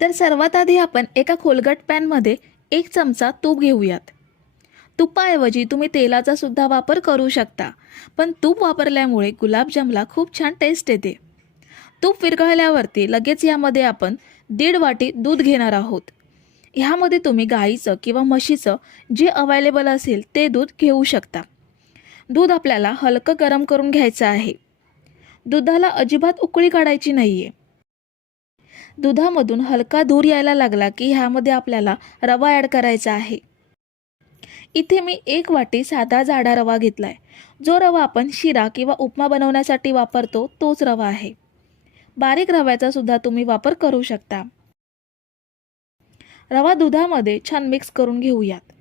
तर सर्वात आधी आपण एका खोलगट पॅनमध्ये एक चमचा तूप घेऊयात. तुपाऐवजी तुम्ही तेलाचा सुद्धा वापर करू शकता पण तूप वापरल्यामुळे गुलाबजामला खूप छान टेस्ट येते. तूप विरघळल्यावरती लगेच यामध्ये आपण दीड वाटी दूध घेणार आहोत. ह्यामध्ये तुम्ही गाईचं किंवा म्हशीचं जे अवेलेबल असेल ते दूध घेऊ शकता. दूध आपल्याला हलकं गरम करून घ्यायचं आहे. दुधाला अजिबात उकळी काढायची नाही आहे दुधामधून हलका धूर यायला लागला की ह्यामध्ये आपल्याला रवा ॲड करायचा आहे. इथे मी एक वाटी साधा जाडा रवा घेतला आहे जो रवा आपण शिरा किंवा उपमा बनवण्यासाठी वापरतो तोच रवा आहे. बारीक रव्याचा सुद्धा तुम्ही वापर करू शकता. रवा दुधामध्ये छान मिक्स करून घेऊयात.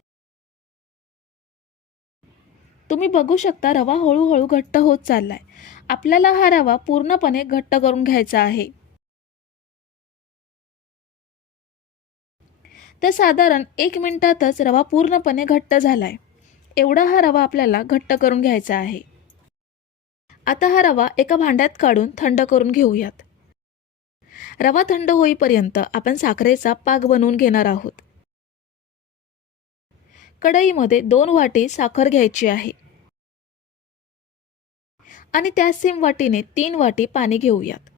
तुम्ही बघू शकता रवा हळूहळू घट्ट होत चाललाय. आपल्याला हा रवा पूर्णपणे घट्ट करून घ्यायचा आहे. तर साधारण एक मिनटातच रवा पूर्णपणे घट्ट झाला आहे एवढा हा रवा आपल्याला घट्ट करून घ्यायचा आहे. आता हा रवा एका भांड्यात काढून थंड करून घेऊयात. रवा थंड होईपर्यंत आपण साखरेचा पाक बनवून घेणार आहोत. कढईमध्ये दोन वाटी साखर घ्यायची आहे. आणि त्या सेम वाटीने तीन वाटी पाणी घेऊयात.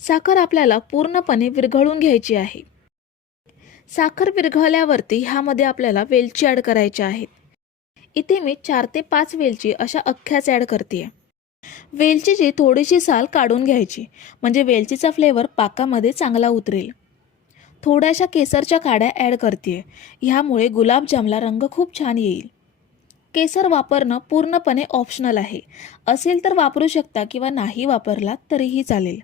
साखर आपल्याला पूर्णपणे विरघळून घ्यायची आहे. साखर विरघळल्यावरती ह्यामध्ये आपल्याला वेलची ॲड करायच्या आहेत इथे मी चार ते पाच वेलची अशा अख्ख्याच ॲड करते वेलचीची थोडीशी साल काढून घ्यायची म्हणजे वेलचीचा फ्लेवर पाकामध्ये चांगला उतरेल. थोड्याशा केसरच्या काड्या ॲड करते ह्यामुळे गुलाबजामला रंग खूप छान येईल. केसर वापरणं पूर्णपणे ऑप्शनल आहे. असेल तर वापरू शकता किंवा नाही वापरला तरीही चालेल.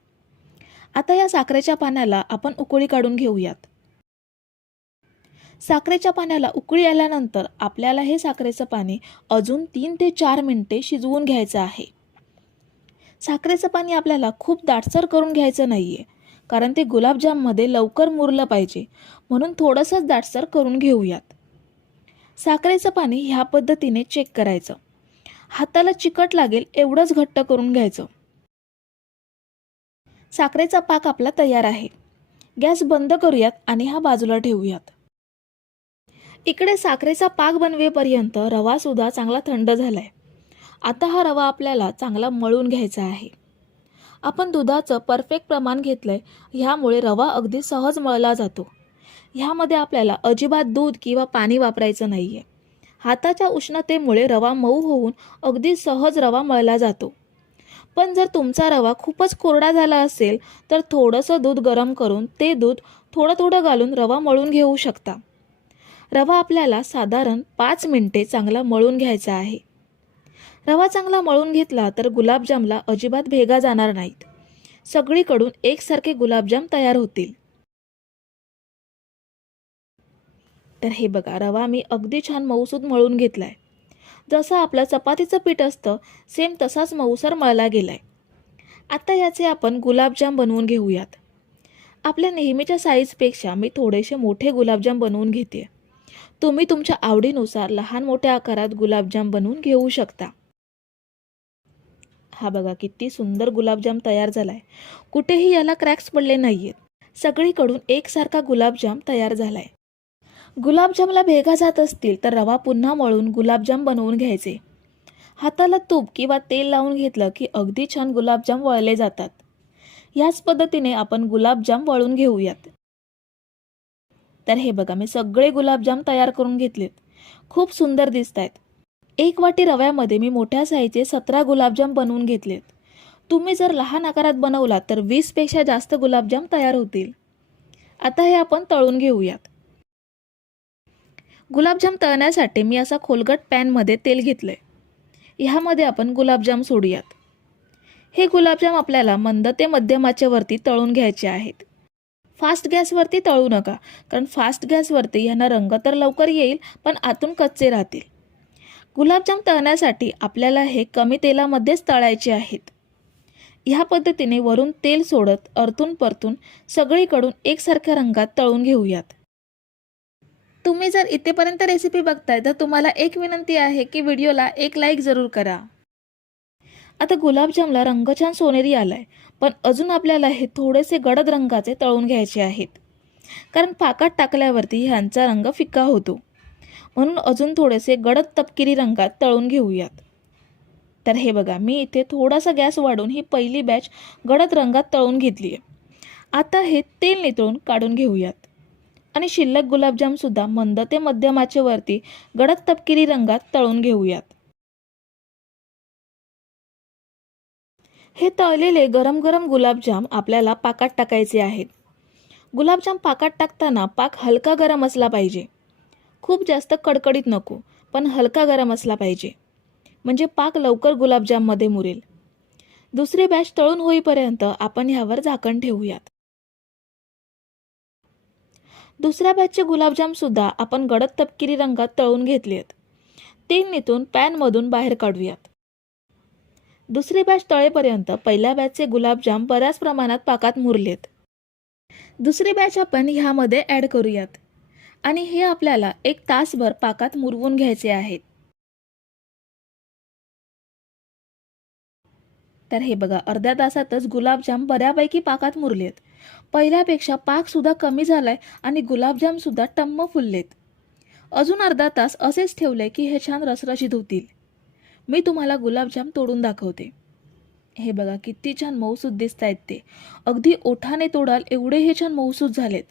आता या साखरेच्या पाण्याला आपण उकळी काढून घेऊयात. साखरेच्या पाण्याला उकळी आल्यानंतर आपल्याला हे साखरेचं पाणी अजून तीन ते चार मिनिटे शिजवून घ्यायचं आहे. साखरेचं पाणी आपल्याला खूप दाटसर करून घ्यायचं नाही आहे कारण ते गुलाबजाममध्ये लवकर मुरलं पाहिजे म्हणून थोडंसंच दाटसर करून घेऊयात. साखरेचं पाणी ह्या पद्धतीने चेक करायचं. हाताला चिकट लागेल एवढंच घट्ट करून घ्यायचं. साखरेचा पाक आपला तयार आहे. गॅस बंद करूयात आणि हा बाजूला ठेवूयात. इकडे साखरेचा पाक बनवेपर्यंत रवा सुद्धा चांगला थंड झालाय. आता हा रवा आपल्याला चांगला मळून घ्यायचा आहे. आपण दुधाचं परफेक्ट प्रमाण घेतलंय ह्यामुळे रवा अगदी सहज मळला जातो. ह्यामध्ये आपल्याला अजिबात दूध किंवा पाणी वापरायचं नाही आहे हाताच्या उष्णतेमुळे रवा मऊ होऊन अगदी सहज रवा मळला जातो. पण जर तुमचा रवा खूपच कोरडा झाला असेल तर थोडंसं दूध गरम करून ते दूध थोडं थोडं घालून रवा मळून घेऊ शकता. रवा आपल्याला साधारण पाच मिनटे चांगला मळून घ्यायचा आहे. रवा चांगला मळून घेतला तर गुलाबजामला अजिबात भेगा जाणार नाहीत. सगळीकडून एकसारखे गुलाबजाम तयार होतील. तर हे बघा रवा मी अगदी छान मऊसूद मळून घेतला आहे जसं आपलं चपातीचं पीठ असतं सेम तसाच मऊसर मळला गेला आहे आत्ता याचे आपण गुलाबजाम बनवून घेऊयात. आपल्या नेहमीच्या साईजपेक्षा मी थोडेसे मोठे गुलाबजाम बनवून घेते. तुम्ही तुमच्या आवडीनुसार लहान मोठ्या आकारात गुलाबजाम बनवून घेऊ शकता. हा बघा किती सुंदर गुलाबजाम तयार झालाय. कुठेही याला क्रॅक्स पडले नाहीयेत. सगळीकडून एकसारखा गुलाबजाम तयार झालाय. गुलाबजामला भेगा जात असतील तर रवा पुन्हा मळून गुलाबजाम बनवून घ्यायचे. हाताला तूप किंवा तेल लावून घेतलं की अगदी छान गुलाबजाम वळले जातात. याच पद्धतीने आपण गुलाबजाम वळून घेऊयात. तर हे बघा मी सगळे गुलाबजाम तयार करून घेतलेत. खूप सुंदर दिसत आहेत एक वाटी रव्यामध्ये मी मोठ्या साईजचे सतरा गुलाबजाम बनवून घेतलेत. तुम्ही जर लहान आकारात बनवलात तर वीसपेक्षा जास्त गुलाबजाम तयार होतील. आता हे आपण तळून घेऊयात. गुलाबजाम तळण्यासाठी मी असा खोलगट पॅनमध्ये तेल घेतलं आहे ह्यामध्ये आपण गुलाबजाम सोडूयात. हे गुलाबजाम आपल्याला मंद ते मध्यमाच्या वरती तळून घ्यायचे आहेत. फास्ट गॅसवरती तळू नका कारण फास्ट गॅसवरती यांना रंग तर लवकर येईल पण आतून कच्चे राहतील. गुलाबजाम तळण्यासाठी आपल्याला हे कमी तेलामध्येच तळायचे आहेत. ह्या पद्धतीने वरून तेल सोडत अर्थून परतून सगळीकडून एकसारख्या रंगात तळून घेऊयात. तुम्ही जर इथेपर्यंत रेसिपी बघताय तर तुम्हाला एक विनंती आहे की व्हिडिओला एक लाईक जरूर करा. आता गुलाबजामला रंग छान सोनेरी आलाय पण अजून आपल्याला हे थोडेसे गडद रंगाचे तळून घ्यायचे आहेत. कारण पाकात टाकल्यावरती ह्यांचा रंग फिक्का होतो. म्हणून अजून थोडेसे गडद तपकिरी रंगात तळून घेऊयात. तर हे बघा मी इथे थोडासा गॅस वाढून ही पहिली बॅच गडद रंगात तळून घेतली आहे आता हे तेल नितळून काढून घेऊयात. आणि शिल्लक गुलाबजामसुद्धा मंद ते मध्यम आचेवरती गडद तपकिरी रंगात तळून घेऊयात. हे तळलेले गरम गरम गुलाबजाम आपल्याला पाकात टाकायचे आहेत. गुलाबजाम पाकात टाकताना पाक हलका गरम असला पाहिजे. खूप जास्त कडकडीत नको पण हलका गरम असला पाहिजे. म्हणजे पाक लवकर गुलाबजाममध्ये मुरेल. दुसरी बॅच तळून होईपर्यंत आपण ह्यावर झाकण ठेवूयात. दुसऱ्या बॅचचे गुलाबजामसुद्धा आपण गडद तपकिरी रंगात तळून घेतले आहेत ते नितून पॅनमधून बाहेर काढूयात. दुसरी बॅच तळेपर्यंत पहिल्या बॅचचे गुलाबजाम बऱ्याच प्रमाणात पाकात मुरलेत. दुसरी बॅच आपण ह्यामध्ये ॲड करूयात. आणि हे आपल्याला एक तासभर पाकात मुरवून घ्यायचे आहेत. तर हे बघा अर्ध्या तासातच गुलाबजाम बऱ्यापैकी पाकात मुरलेत. पहिल्यापेक्षा पाकसुद्धा कमी झालाय आणि गुलाबजामसुद्धा टम्म फुललेत. अजून अर्धा तास असेच ठेवले की हे छान रसरशीत होतील. मी तुम्हाला गुलाबजाम तोडून दाखवते. हे बघा किती छान मऊसूद दिसत आहेत ते. अगदी ओठाने तोडाल एवढे हे छान मऊसूद झालेत.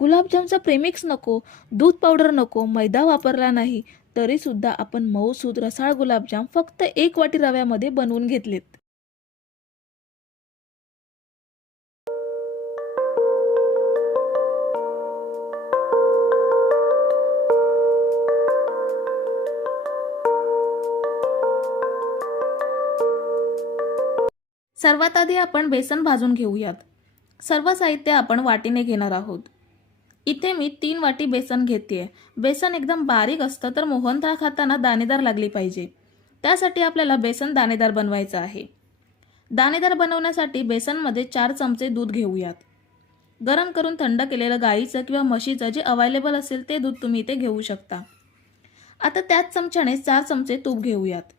गुलाबजामचा प्रेमिक्स नको दूध पावडर नको मैदा वापरला नाही तरीसुद्धा आपण मऊसूद रसाळ गुलाबजाम फक्त एक वाटी रव्यामध्ये बनवून घेतलेत. सर्वात आधी आपण बेसन भाजून घेऊयात. सर्व साहित्य आपण वाटीने घेणार आहोत. इथे मी तीन वाटी बेसन घेते बेसन एकदम बारीक असतं तर मोहनथाळ खाताना दाणेदार लागली पाहिजे. त्यासाठी आपल्याला बेसन दाणेदार बनवायचं आहे. दाणेदार बनवण्यासाठी बेसनमध्ये चार चमचे दूध घेऊयात. गरम करून थंड केलेलं गाईचं किंवा म्हशीचं जे अवेलेबल असेल ते दूध तुम्ही इथे घेऊ शकता. आता त्याच चमच्याने चार चमचे तूप घेऊयात.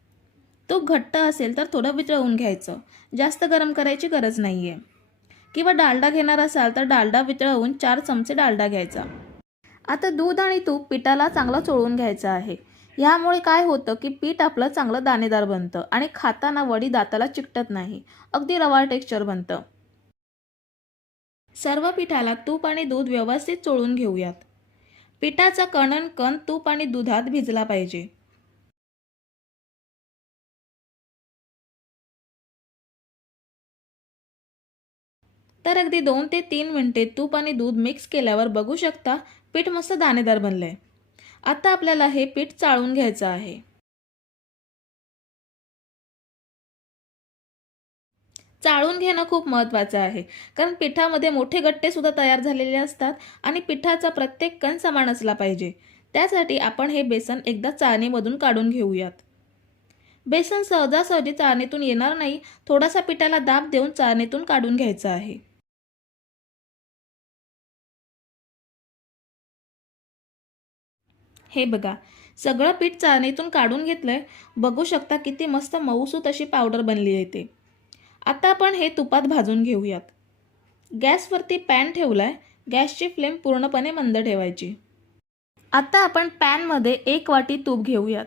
तूप घट्ट असेल तर थोडं वितळवून घ्यायचं. जास्त गरम करायची गरज नाही आहे किंवा डालडा घेणार असाल तर डालडा वितळवून चार चमचे डालडा घ्यायचा. आता दूध आणि तूप पिठाला चांगलं चोळून घ्यायचं आहे. ह्यामुळे काय होतं की पीठ आपलं चांगलं दाणेदार बनतं आणि खाताना वडी दाताला चिकटत नाही. अगदी रवा टेक्स्चर बनतं. सर्व पिठाला तूप आणि दूध व्यवस्थित चोळून घेऊयात. पिठाचा कणन कण तूप आणि दुधात भिजला पाहिजे. तर अगदी दोन ते तीन मिनिटे तूप आणि दूध मिक्स केल्यावर बघू शकता पीठ मस्त दाणेदार बनलंय. आता आपल्याला हे पीठ चाळून घ्यायचं आहे. चाळून घेणं खूप महत्त्वाचं आहे कारण पिठामध्ये मोठे गट्टे सुद्धा तयार झालेले असतात आणि पिठाचा प्रत्येक कण समान असला पाहिजे. त्यासाठी आपण हे बेसन एकदा चाळणीमधून काढून घेऊयात. बेसन सहजासहजी चाळणीतून येणार नाही थोडासा पिठाला दाब देऊन चाळणीतून काढून घ्यायचं आहे. हे बघा. सगळं पीठ चाळणीतून काढून घेतलंय. बघू शकता किती मस्त मऊसूत अशी पावडर बनली आहे ते. आता आपण हे तुपात भाजून घेऊयात. गॅसवरती पॅन ठेवलाय. गॅसची फ्लेम पूर्णपणे मंद ठेवायची. आता आपण पॅनमध्ये एक वाटी तूप घेऊयात.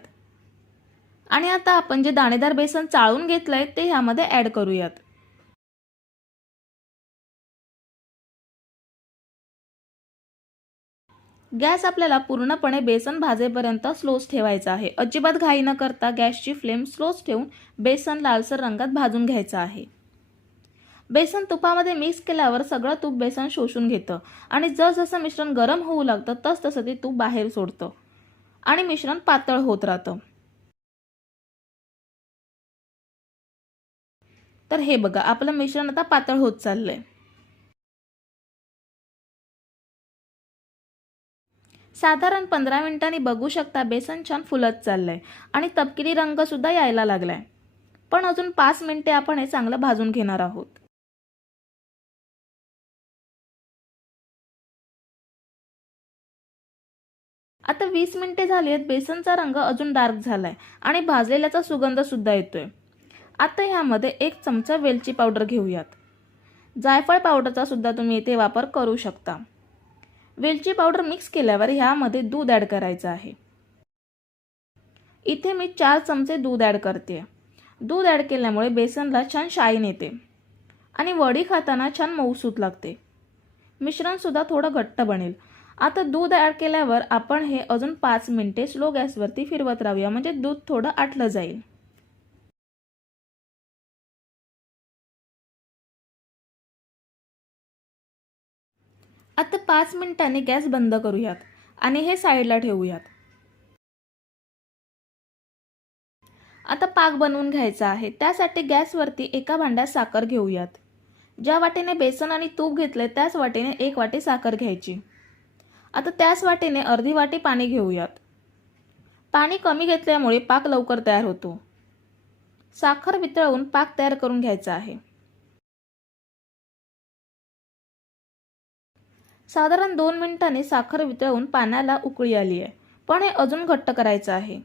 आणि आता आपण जे दाणेदार बेसन चाळून घेतलंय ते ह्यामध्ये ॲड करूयात. गॅस आपल्याला पूर्णपणे बेसन भाजेपर्यंत स्लोच ठेवायचा आहे. अजिबात घाई न करता गॅसची फ्लेम स्लोच ठेवून बेसन लालसर रंगात भाजून घ्यायचं आहे. बेसन तुपामध्ये मिक्स केल्यावर सगळं तूप बेसन शोषून घेतं आणि जसजसं मिश्रण गरम होऊ लागतं तस तसं ते तूप बाहेर सोडतं आणि मिश्रण पातळ होत राहतं. तर हे बघा आपलं मिश्रण आता पातळ होत चाललंय. साधारण पंधरा मिनिटांनी बघू शकता बेसन छान फुलत चाललं आहे आणि तपकिरी रंगसुद्धा यायला यायला लागलाय. पण अजून पाच मिनिटे आपण हे चांगलं भाजून घेणार आहोत. आता वीस मिनिटे झाली आहेत बेसनचा रंग अजून डार्क झालाय आणि भाजलेल्याचा सुगंध सुद्धा येतोय. आता ह्यामध्ये एक चमचा वेलची पावडर घेऊयात. जायफळ पावडरचा सुद्धा तुम्ही इथे वापर करू शकता. वेलची पावडर मिक्स केल्यावर ह्यामध्ये दूध ॲड करायचं आहे. इथे मी चार चमचे दूध ॲड करते. दूध ॲड केल्यामुळे बेसनला छान शाईन येते आणि वडी खाताना छान मऊसूत लागते. मिश्रणसुद्धा थोडं घट्ट बनेल. आता दूध ॲड केल्यावर आपण हे अजून पाच मिनटे स्लो गॅसवरती फिरवत राहूया. म्हणजे दूध थोडं आटलं जाईल. आता पाच मिनिटांनी गॅस बंद करूयात आणि हे साईडला ठेवूयात. आता पाक बनवून घ्यायचा आहे. त्यासाठी गॅसवरती एका भांड्यात साखर घेऊयात. ज्या वाटेने बेसन आणि तूप घेतले त्याच वाटेने एक वाटी साखर घ्यायची. आता त्याच वाटेने अर्धी वाटी पाणी घेऊयात. पाणी कमी घेतल्यामुळे पाक लवकर तयार होतो. साखर वितळवून पाक तयार करून घ्यायचा आहे. साधारण दोन मिनिटांनी साखर वितळवून पाण्याला उकळी आली आहे. पण हे अजून घट्ट करायचं आहे.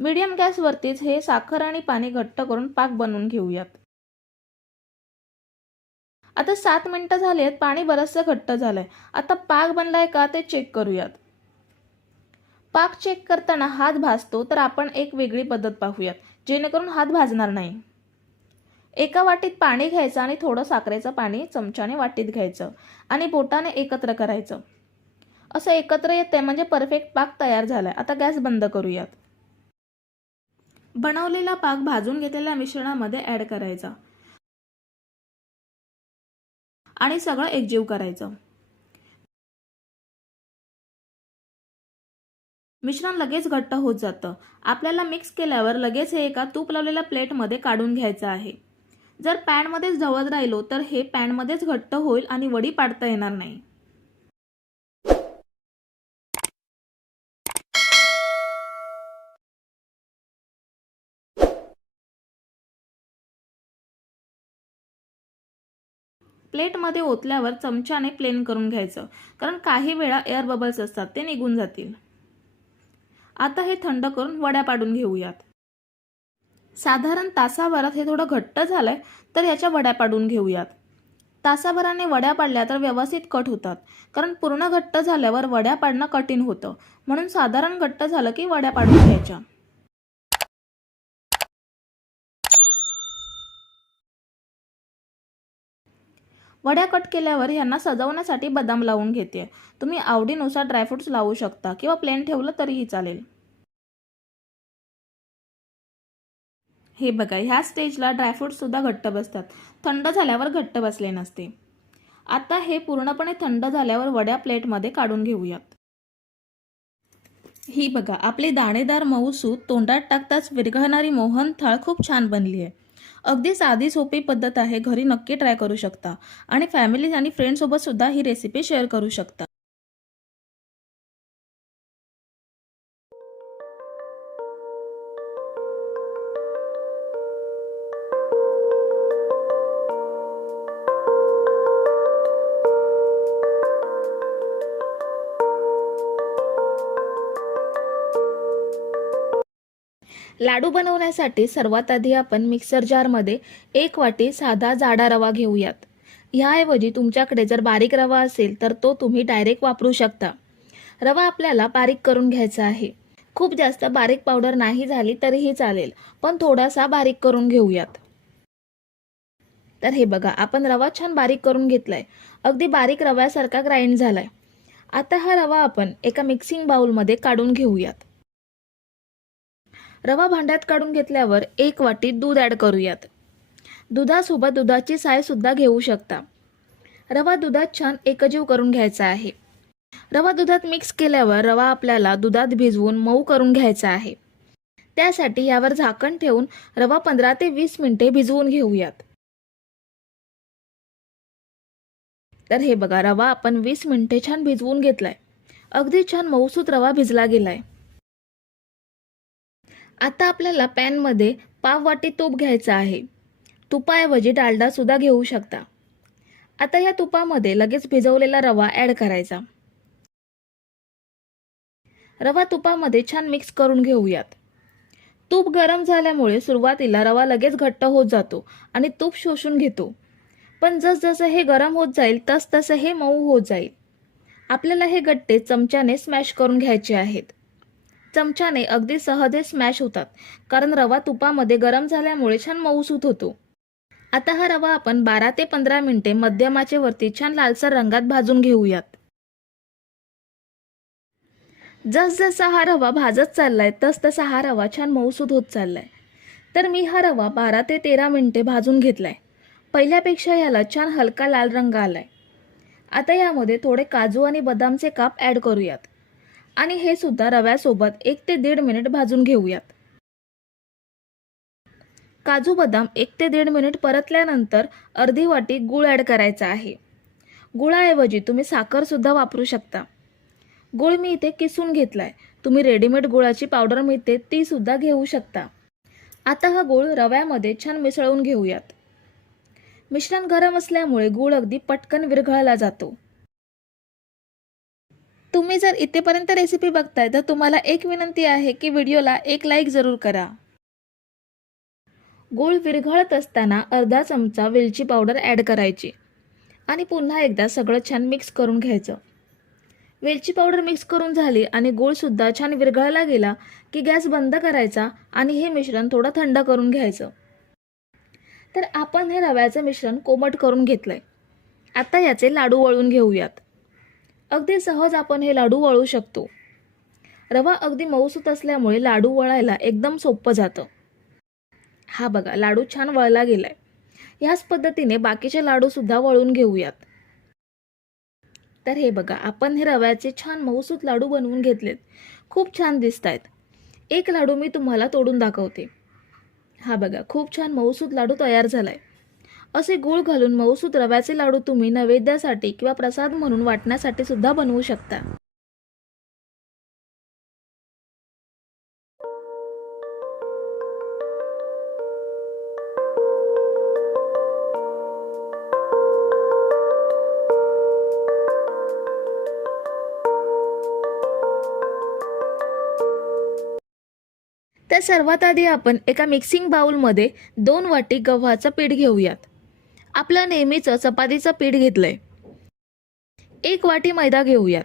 मीडियम गॅसवरतीच हे साखर आणि पाणी घट्ट करून पाक बनवून घेऊयात. आता सात मिनिटं झाली आहेत पाणी बरंचसं घट्ट झालंय. आता पाक बनलाय का ते चेक करूयात. पाक चेक करताना हात भाजतो तर आपण एक वेगळी पद्धत पाहूयात. जेणेकरून हात भाजणार नाही. एका वाटीत पाणी घ्यायचं आणि थोडं साखरेचं पाणी चमच्याने वाटीत घ्यायचं आणि बोटाने एकत्र करायचं. असं एकत्र येते म्हणजे परफेक्ट पाक तयार झालाय. आता गॅस बंद करूयात. बनवलेला पाक भाजून घेतलेल्या मिश्रणामध्ये ॲड करायचा. आणि सगळं एकजीव करायचं. मिश्रण लगेच घट्ट होत जातं. आपल्याला मिक्स केल्यावर लगेच हे एका तूप लावलेल्या प्लेटमध्ये काढून घ्यायचं आहे. जर पॅनमध्येच ढवळत राहिलो तर हे पॅनमध्येच घट्ट होईल आणि वडी पाडता येणार नाही. प्लेटमध्ये ओतल्यावर चमच्याने प्लेन करून घ्यायचं कारण काही वेळा एअर बबल्स असतात ते निघून जातील. आता हे थंड करून वड्या पाडून घेऊयात. साधारण तासाभरात हे थोडं घट्ट झालं आहे तर याच्या वड्या पाडून घेऊयात. तासाभराने वड्या पाडल्या तर व्यवस्थित कट होतात कारण पूर्ण घट्ट झाल्यावर वड्या पाडणं कठीण होतं. म्हणून साधारण घट्ट झालं की वड्या पाडून घ्यायच्या. वड्या कट केल्यावर ह्यांना सजवण्यासाठी बदाम लावून घेते. तुम्ही आवडीनुसार ड्रायफ्रुट्स लावू शकता किंवा प्लेन ठेवलं तरीही चालेल. हे बघा ह्या स्टेजला ड्रायफ्रूटसुद्धा घट्ट बसतात. थंड झाल्यावर घट्ट बसले नसते. आता हे पूर्णपणे थंड झाल्यावर वड्या प्लेटमध्ये काढून घेऊयात. ही बघा आपली दाणेदार मऊसूत तोंडात टाकताच विरघळणारी मोहन थाळ खूप छान बनली आहे. अगदी साधी सोपी पद्धत आहे घरी नक्की ट्राय करू शकता. आणि फॅमिली आणि फ्रेंडसोबतसुद्धा ही रेसिपी शेअर करू शकता. लाडू बनवण्यासाठी सर्वात आधी आपण मिक्सर जारमध्ये एक वाटी साधा जाडा रवा घेऊयात. ह्याऐवजी तुमच्याकडे जर बारीक रवा असेल तर तो तुम्ही डायरेक्ट वापरू शकता. रवा आपल्याला बारीक करून घ्यायचा आहे. खूप जास्त बारीक पावडर नाही झाली तरीही चालेल पण थोडासा बारीक करून घेऊयात. तर हे बघा आपण रवा छान बारीक करून घेतलाय. अगदी बारीक रव्यासारखा ग्राइंड झालाय. आता हा रवा आपण एका मिक्सिंग बाउलमध्ये काढून घेऊयात. रवा भांड्यात काढून घेतल्यावर एक वाटी दूध ॲड करूयात. दुधासोबत दुधाची सायसुद्धा घेऊ शकता. रवा दुधात छान एकजीव करून घ्यायचा आहे. रवा दुधात मिक्स केल्यावर रवा आपल्याला दुधात भिजवून मऊ करून घ्यायचा आहे. त्यासाठी यावर झाकण ठेवून रवा पंधरा ते वीस मिनिटे भिजवून घेऊयात. तर हे बघा रवा आपण वीस मिनिटे छान भिजवून घेतलाय. अगदी छान मऊसूत रवा भिजला गेलाय. आता आपल्याला पॅनमध्ये पाव वाटी तूप घ्यायचं आहे. तुपाऐवजी डालडासुद्धा घेऊ शकता. आता या तुपामध्ये लगेच भिजवलेला रवा ॲड करायचा. रवा तुपामध्ये छान मिक्स करून घेऊयात. तूप गरम झाल्यामुळे सुरुवातीला रवा लगेच घट्ट होत जातो आणि तूप शोषून घेतो. पण जसजसं हे गरम होत जाईल तसतसं हे मऊ होत जाईल. आपल्याला हे गट्टे चमच्याने स्मॅश करून घ्यायचे आहेत. चमच्याने अगदी सहजे स्मॅश होतात. कारण रवा तुपामध्ये गरम झाल्यामुळे छान मऊसूत होतो. आता हा रवा आपण बारा ते पंधरा मिनिटे मध्यमाचे वरती छान लालसर रंगात भाजून घेऊयात. जसजसा हा रवा भाजत चाललाय तसतसा हा रवा छान मऊसूत होत चाललाय. तर मी हा रवा बारा ते तेरा मिनिटे भाजून घेतलाय. पहिल्यापेक्षा याला छान हलका लाल रंग आलाय. आता यामध्ये थोडे काजू आणि बदामचे काप ॲड करूयात. आणि हे सुद्धा रव्यासोबत एक ते दीड मिनिट भाजून घेऊयात. काजू बदाम एक ते दीड मिनिट परतल्यानंतर अर्धी वाटी गूळ ॲड करायचा आहे. गुळाऐवजी तुम्ही साखरसुद्धा वापरू शकता. गूळ मी इथे किसून घेतलाय. तुम्ही रेडीमेड गुळाची पावडर मिळते तीसुद्धा घेऊ शकता. आता हा गूळ रव्यामध्ये छान मिसळून घेऊयात. मिश्रण गरम असल्यामुळे गूळ अगदी पटकन विरघळला जातो. तुम्ही जर इथेपर्यंत रेसिपी बघताय तर तुम्हाला एक विनंती आहे की व्हिडिओला एक लाईक जरूर करा. गूळ विरघळत असताना अर्धा चमचा वेलची पावडर ॲड करायची आणि पुन्हा एकदा सगळं छान मिक्स करून घ्यायचं. वेलची पावडर मिक्स करून झाली आणि गूळसुद्धा छान विरघळला गेला की गॅस बंद करायचा आणि हे मिश्रण थोडं थंड करून घ्यायचं. तर आपण हे रव्याचं मिश्रण कोमट करून घेतलंय. आता याचे लाडू वळून घेऊयात. अगदी सहज आपण हे लाडू वळू शकतो. रवा अगदी मऊसूत असल्यामुळे लाडू वळायला एकदम सोपं जातं. हा बघा लाडू छान वळला गेलाय. ह्याच पद्धतीने बाकीचे लाडूसुद्धा वळून घेऊयात. तर हे बघा आपण हे रव्याचे छान मऊसूत लाडू बनवून घेतलेत. खूप छान दिसत आहेत एक लाडू मी तुम्हाला तोडून दाखवते. हा बघा खूप छान मऊसूत लाडू तयार झालाय. असे गूळ घालून मऊसूत रव्याचे लाडू तुम्ही नैवेद्यासाठी किंवा प्रसाद म्हणून वाटण्यासाठी सुद्धा बनवू शकता. तर सर्वात आधी आपण एका मिक्सिंग बाउलमध्ये दोन वाटी गव्हाचं पीठ घेऊयात. आपलं नेहमीचं चपातीचं पीठ घेतलंय. एक वाटी मैदा घेऊयात.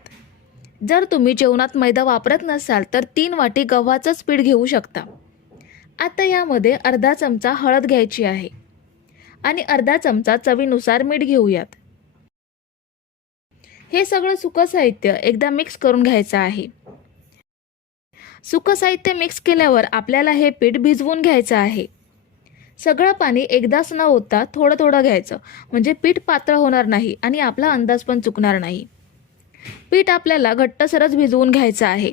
जर तुम्ही जेवणात मैदा वापरत नसाल तर तीन वाटी गव्हाचंच पीठ घेऊ शकता. आता यामध्ये अर्धा चमचा हळद घ्यायची आहे. आणि अर्धा चमचा चवीनुसार मीठ घेऊयात. हे सगळं सुकं साहित्य एकदा मिक्स करून घ्यायचं आहे. सुकं साहित्य मिक्स केल्यावर आपल्याला हे पीठ भिजवून घ्यायचं आहे. सगळं पाणी एकदाच न होता थोडं थोडं घ्यायचं. म्हणजे पीठ पातळ होणार नाही आणि आपला अंदाज पण चुकणार नाही. पीठ आपल्याला घट्टसरच भिजवून घ्यायचं आहे.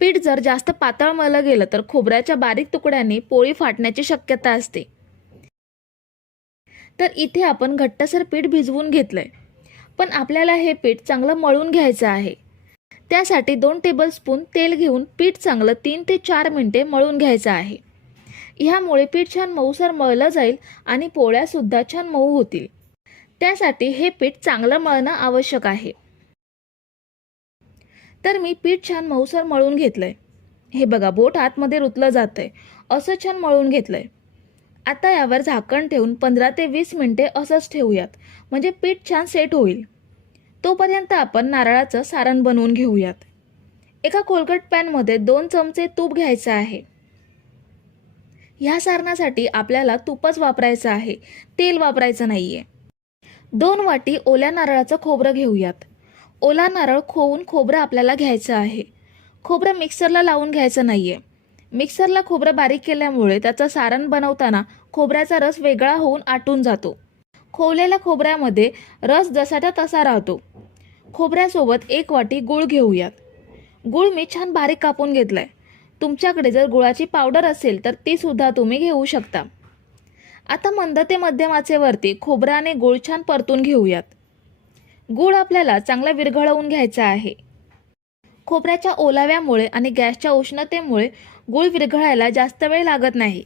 पीठ जर जास्त पातळ मळलं गेलं तर खोबऱ्याच्या बारीक तुकड्यांनी पोळी फाटण्याची शक्यता असते. तर इथे आपण घट्टसर पीठ भिजवून घेतलंय. पण आपल्याला हे पीठ चांगलं मळून घ्यायचं आहे. त्यासाठी दोन टेबलस्पून तेल घेऊन पीठ चांगलं तीन ते चार मिनटे मळून घ्यायचं आहे. ह्यामुळे पीठ छान मऊसर मळलं जाईल आणि पोळ्यासुद्धा छान मऊ होतील. त्यासाठी हे पीठ चांगलं मळणं आवश्यक आहे. तर मी पीठ छान मऊसर मळून घेतलंय. हे बघा बोट आतमध्ये रुतलं जातंय. असं छान मळून घेतलंय. आता यावर झाकण ठेवून पंधरा ते वीस मिनटे असंच ठेवूयात. म्हणजे पीठ छान सेट होईल. तोपर्यंत आपण नारळाचं सारण बनवून घेऊयात. एका कोलकट पॅनमध्ये दोन चमचे तूप घ्यायचं आहे. ह्या सारणासाठी आपल्याला तुपच वापरायचं आहे. तेल वापरायचं नाही आहे दोन वाटी ओल्या नारळाचं खोबरं घेऊयात. ओला नारळ खोवून खोबरं आपल्याला घ्यायचं आहे. खोबरं मिक्सरला लावून घ्यायचं नाही आहे मिक्सरला खोबरं बारीक केल्यामुळे त्याचं सारण बनवताना खोबऱ्याचा रस वेगळा होऊन आटून जातो. खोवलेल्या खोबऱ्यामध्ये रस जसाच्या तसा राहतो. खोबऱ्यासोबत एक वाटी गूळ घेऊयात. गूळ मी छान बारीक कापून घेतलाय. तुमच्याकडे जर गुळाची पावडर असेल तर ती सुद्धा तुम्ही घेऊ शकता. आता मंद ते मध्यम आचेवरती गूळ छान परतून घेऊयात. गूळ आपल्याला चांगला विरघळवून घ्यायचा आहे. खोबऱ्याच्या ओलाव्यामुळे आणि गॅसच्या उष्णतेमुळे गूळ विरघळायला जास्त वेळ लागत नाही.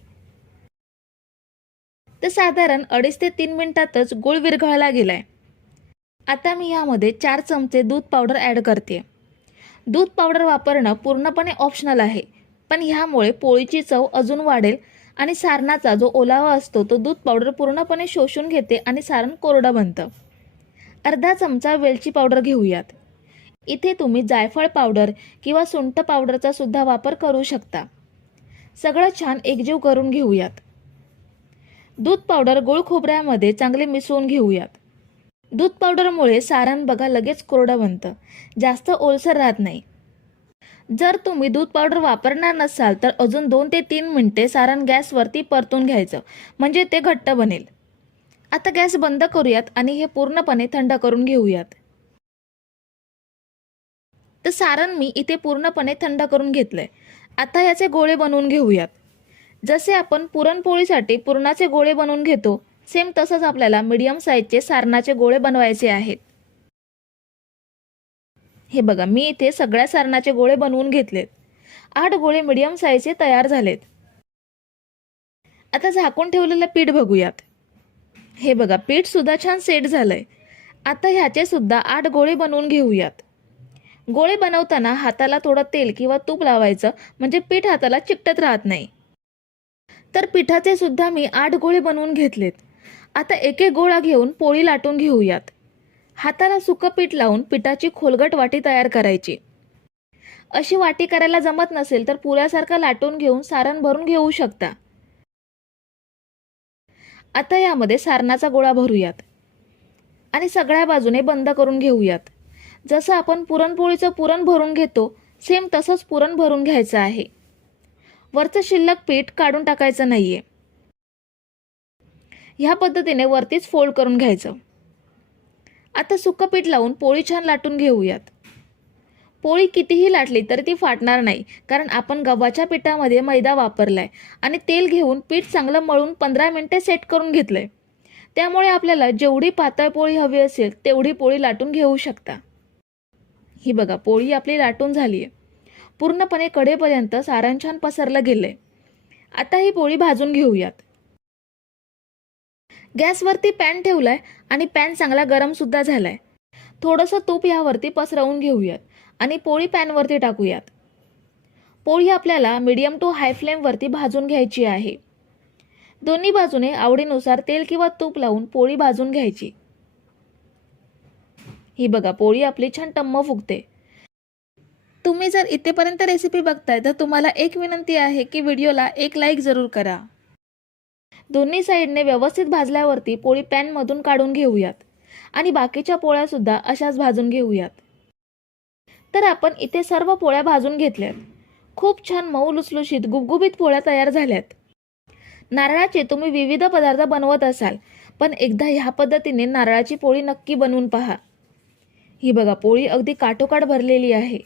तर साधारण अडीच ते तीन मिनिटातच गूळ विरघळला गेलाय. आता मी यामध्ये चार चमचे दूध पावडर ॲड करते. दूध पावडर वापरणं पूर्णपणे ऑप्शनल आहे. पण ह्यामुळे पोळीची चव अजून वाढेल आणि सारणाचा जो ओलावा असतो तो दूध पावडर पूर्णपणे शोषून घेते आणि सारण कोरडं बनतं. अर्धा चमचा वेलची पावडर घेऊयात. इथे तुम्ही जायफळ पावडर किंवा सुंठ पावडरचा सुद्धा वापर करू शकता. सगळं छान एकजीव करून घेऊयात. दूध पावडर गोळ खोबऱ्यामध्ये चांगले मिसळून घेऊयात. दूध पावडरमुळे सारण बघा लगेच कोरडं बनतं. जास्त ओलसर राहत नाही. जर तुम्ही दूध पावडर वापरणार नसाल तर अजून दोन ते तीन मिनटे सारण गॅसवरती परतून घ्यायचं. म्हणजे ते घट्ट बनेल. आता गॅस बंद करूयात आणि हे पूर्णपणे थंड करून घेऊयात. तर सारण मी इथे पूर्णपणे थंड करून घेतलंय. आता याचे गोळे बनवून घेऊयात. जसे आपण पुरणपोळीसाठी पुरणाचे गोळे बनवून घेतो सेम तसंच आपल्याला मीडियम साईजचे सारणाचे गोळे बनवायचे आहेत. हे बघा मी इथे सगळ्या सारणाचे गोळे बनवून घेतलेत. आठ गोळे मिडियम साईजचे तयार झालेत. आता झाकून ठेवलेलं पीठ बघूयात. हे बघा पीठ सुद्धा छान सेट झालंय. आता ह्याचे सुद्धा आठ गोळे बनवून घेऊयात. गोळे बनवताना हाताला थोडं तेल किंवा तूप लावायचं म्हणजे पीठ हाताला चिकटत राहत नाही. तर पिठाचे सुद्धा मी आठ गोळे बनवून घेतलेत. आता एक एक गोळा घेऊन पोळी लाटून घेऊयात. हाताला सुकं पीठ लावून पिठाची खोलगट वाटी तयार करायची. अशी वाटी करायला जमत नसेल तर पुऱ्यासारखं लाटून घेऊन सारण भरून घेऊ शकता. आता यामध्ये सारणाचा गोळा भरूयात. आणि सगळ्या बाजूने बंद करून घेऊयात. जसं आपण पुरणपोळीचं पुरण भरून घेतो सेम तसंच पुरण भरून घ्यायचं आहे. वरचं शिल्लक पीठ काढून टाकायचं नाहीये. ह्या पद्धतीने वरतीच फोल्ड करून घ्यायचं. आता सुकं पीठ लावून पोळी छान लाटून घेऊयात. पोळी कितीही लाटली तरी ती फाटणार नाही कारण आपण गव्हाच्या पिठामध्ये मैदा वापरलाय आणि तेल घेऊन पीठ चांगलं मळून पंधरा मिनटे सेट करून घेतलंय. त्यामुळे आपल्याला जेवढी पातळ पोळी हवी असेल तेवढी पोळी लाटून घेऊ शकता. ही बघा पोळी आपली लाटून झाली आहे पूर्णपणे कडेपर्यंत सारण छान पसरलं गेलंय. आता ही पोळी भाजून घेऊयात. गॅसवरती पॅन ठेवलाय आणि पॅन चांगला गरम सुद्धा झालाय. थोडंसं तूप यावरती पसरवून घेऊयात आणि पोळी पॅनवरती टाकूयात. पोळी आपल्याला मीडियम टू हाय फ्लेमवरती भाजून घ्यायची आहे. दोन्ही बाजूने आवडीनुसार तेल किंवा तूप लावून पोळी भाजून घ्यायची. ही बघा पोळी आपली छान टम्म फुगते. तुम्ही जर इथेपर्यंत रेसिपी बघताय तर तुम्हाला एक विनंती आहे की व्हिडिओला एक लाईक जरूर करा. दोन्ही साईडने व्यवस्थित भाजल्यावरती पोळी पॅनमधून काढून घेऊयात. आणि बाकीच्या पोळ्यासुद्धा अशाच भाजून घेऊयात. तर आपण इथे सर्व पोळ्या भाजून घेतल्यात. खूप छान मऊ लुसलुशीत गुबगुबीत पोळ्या तयार झाल्यात. नारळाचे तुम्ही विविध पदार्थ बनवत असाल पण एकदा ह्या पद्धतीने नारळाची पोळी नक्की बनवून पहा. ही बघा पोळी अगदी काठोकाठ भरलेली आहे.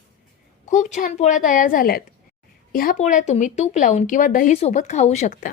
खूप छान पोळ्या तयार झाल्यात. ह्या पोळ्या तुम्ही तूप लावून किंवा दही सोबत खाऊ शकता.